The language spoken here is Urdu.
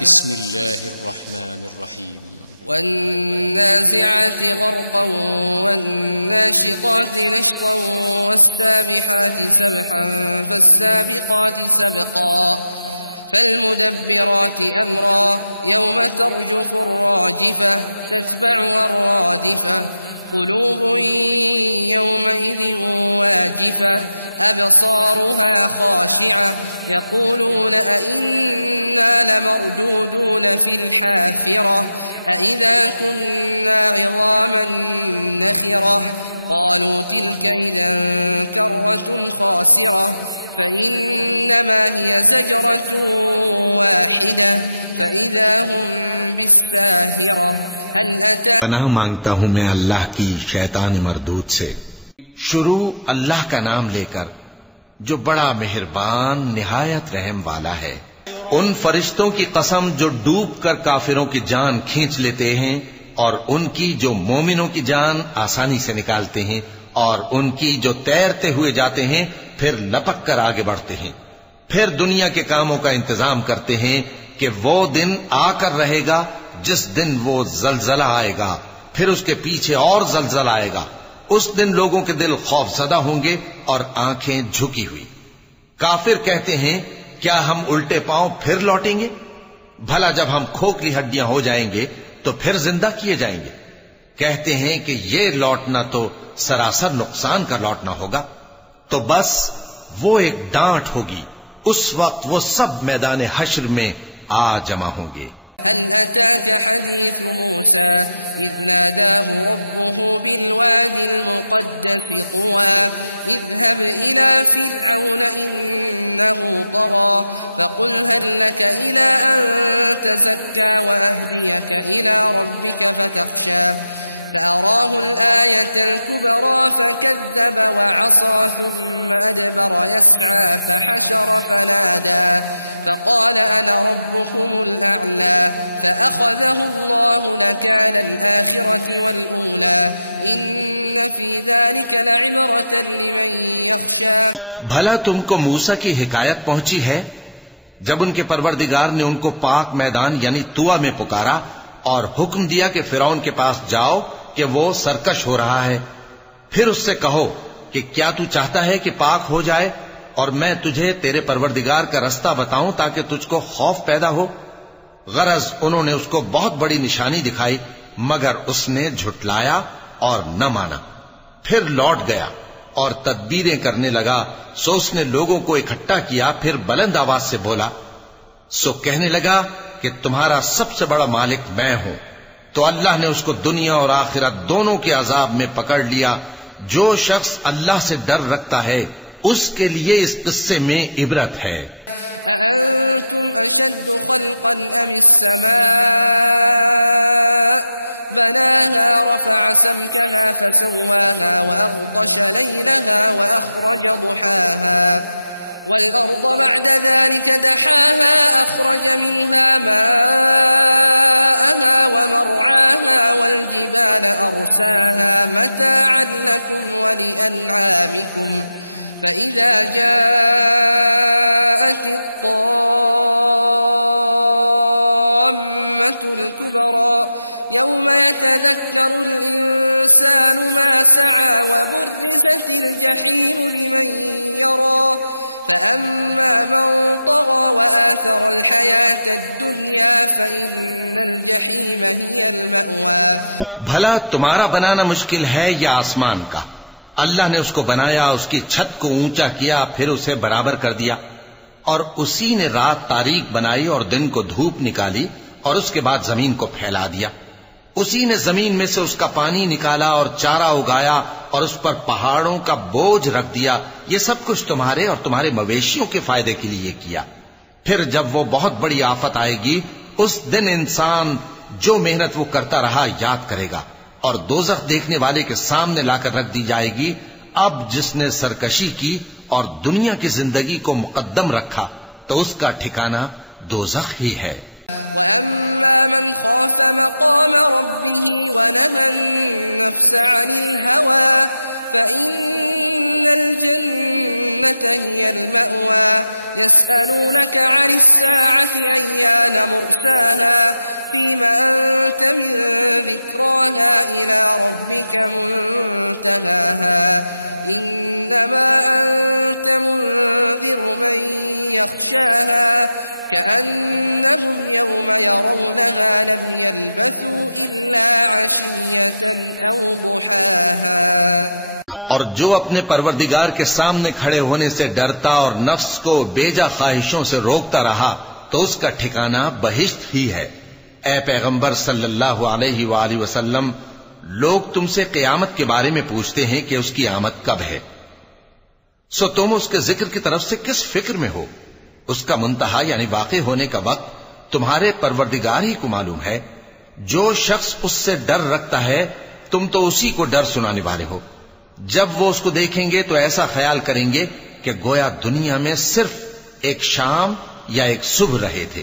بسم الله الرحمن الرحيم والنازعات غرقا والناشطات نشطا والسابحات سبحا فالسابقات سبقا فالمدبرات أمرا يوم ترجف الراجفة تتبعها الرادفة قلوب يومئذ واجفة أبصارها خاشعة يقولون أئنا لمردودون في الحافرة أئذا كنا عظاما نخرة قالوا تلك إذا كرة خاسرة فإنما هي زجرة واحدة فإذا هم بالساهرة هل أتى پناہ مانگتا ہوں میں اللہ کی شیطان مردود سے۔ شروع اللہ کا نام لے کر جو بڑا مہربان نہایت رحم والا ہے۔ ان فرشتوں کی قسم جو ڈوب کر کافروں کی جان کھینچ لیتے ہیں اور ان کی جو مومنوں کی جان آسانی سے نکالتے ہیں اور ان کی جو تیرتے ہوئے جاتے ہیں پھر لپک کر آگے بڑھتے ہیں، پھر دنیا کے کاموں کا انتظام کرتے ہیں کہ وہ دن آ کر رہے گا جس دن وہ زلزلہ آئے گا، پھر اس کے پیچھے اور زلزلہ آئے گا۔ اس دن لوگوں کے دل خوف زدہ ہوں گے اور آنکھیں جھکی ہوئی۔ کافر کہتے ہیں کیا ہم الٹے پاؤں پھر لوٹیں گے؟ بھلا جب ہم کھوکھلی ہڈیاں ہو جائیں گے تو پھر زندہ کیے جائیں گے؟ کہتے ہیں کہ یہ لوٹنا تو سراسر نقصان کا لوٹنا ہوگا۔ تو بس وہ ایک ڈانٹ ہوگی، اس وقت وہ سب میدان حشر میں آ جمع ہوں گے۔ هل أتاك حديث موسى إذ ناداه ربه بالوادي المقدس طوى اذهب إلى فرعون إنه طغى فقل هل لك إلى أن تزكى وأهديك إلى ربك فتخشى فأراه الآية الكبرى فكذب وعصى ثم أدبر يسعى فحشر فنادى فقال أنا ربكم الأعلى فأخذه الله نكال الآخرة والأولى إن في ذلك لعبرة لمن يخشى۔ بھلا تم کو موسیٰ کی حکایت پہنچی ہے جب ان کے پروردگار نے ان کو پاک میدان یعنی طویٰ میں پکارا اور حکم دیا کہ فرعون کے پاس جاؤ کہ وہ سرکش ہو رہا ہے، پھر اس سے کہو کہ کیا تو چاہتا ہے کہ پاک ہو جائے اور میں تجھے تیرے پروردگار کا رستہ بتاؤں تاکہ تجھ کو خوف پیدا ہو؟ غرض انہوں نے اس کو بہت بڑی نشانی دکھائی مگر اس نے جھٹلایا اور نہ مانا، پھر لوٹ گیا اور تدبیریں کرنے لگا۔ سو اس نے لوگوں کو اکٹھا کیا، پھر بلند آواز سے بولا، سو کہنے لگا کہ تمہارا سب سے بڑا مالک میں ہوں۔ تو اللہ نے اس کو دنیا اور آخرت دونوں کے عذاب میں پکڑ لیا۔ جو شخص اللہ سے ڈر رکھتا ہے اس کے لیے اس قصے میں عبرت ہے۔ أأنتم أشد خلقا أم السماء بناها رفع سمكها فسواها وأغطش ليلها وأخرج ضحاها والأرض بعد ذلك دحاها أخرج منها ماءها ومرعاها والجبال أرساها متاعا لكم ولأنعامكم فإذا جاءت الطامة الكبرى يوم يتذكر الإنسان ما سعى وبرزت الجحيم لمن يرى فأما من طغى وآثر الحياة الدنيا فإن الجحيم هي المأوى۔ بھلا تمہارا بنانا مشکل ہے یا آسمان کا؟ اللہ نے اس کو بنایا، اس کی چھت کو اونچا کیا، پھر اسے برابر کر دیا، اور اسی نے رات تاریک بنائی اور دن کو دھوپ نکالی، اور اس کے بعد زمین کو پھیلا دیا۔ اسی نے زمین میں سے اس کا پانی نکالا اور چارہ اگایا اور اس پر پہاڑوں کا بوجھ رکھ دیا۔ یہ سب کچھ تمہارے اور تمہارے مویشیوں کے فائدے کے لیے کیا۔ پھر جب وہ بہت بڑی آفت آئے گی اس دن انسان جو محنت وہ کرتا رہا یاد کرے گا، اور دوزخ دیکھنے والے کے سامنے لا کر رکھ دی جائے گی۔ اب جس نے سرکشی کی اور دنیا کی زندگی کو مقدم رکھا تو اس کا ٹھکانہ دوزخ ہی ہے۔ وَأَمَّا مَنْ خَافَ مَقَامَ رَبِّهِ وَنَهَى النَّفْسَ عَنِ الْهَوَى فَإِنَّ الْجَنَّةَ هِيَ الْمَأْوَى يسألونك عن الساعة أيان مرساها فيم أنت من ذكراها إلى ربك منتهاها إنما أنت منذر من يخشاها كأنهم يوم يرونها لم يلبثوا إلا عشية أو ضحاها. اور جو اپنے پروردگار کے سامنے کھڑے ہونے سے ڈرتا اور نفس کو بیجا خواہشوں سے روکتا رہا تو اس کا ٹھکانہ بہشت ہی ہے. اے پیغمبر صلی اللہ علیہ وآلہ وسلم، لوگ تم سے قیامت کے بارے میں پوچھتے ہیں کہ اس کی آمد کب ہے، سو تم اس کے ذکر کی طرف سے کس فکر میں ہو؟ اس کا منتہا یعنی واقع ہونے کا وقت تمہارے پروردگار ہی کو معلوم ہے. جو شخص اس سے ڈر رکھتا ہے تم تو اسی کو ڈر سنانے والے ہو. جب وہ اس کو دیکھیں گے تو ایسا خیال کریں گے کہ گویا دنیا میں صرف ایک شام یا ایک صبح رہے تھے.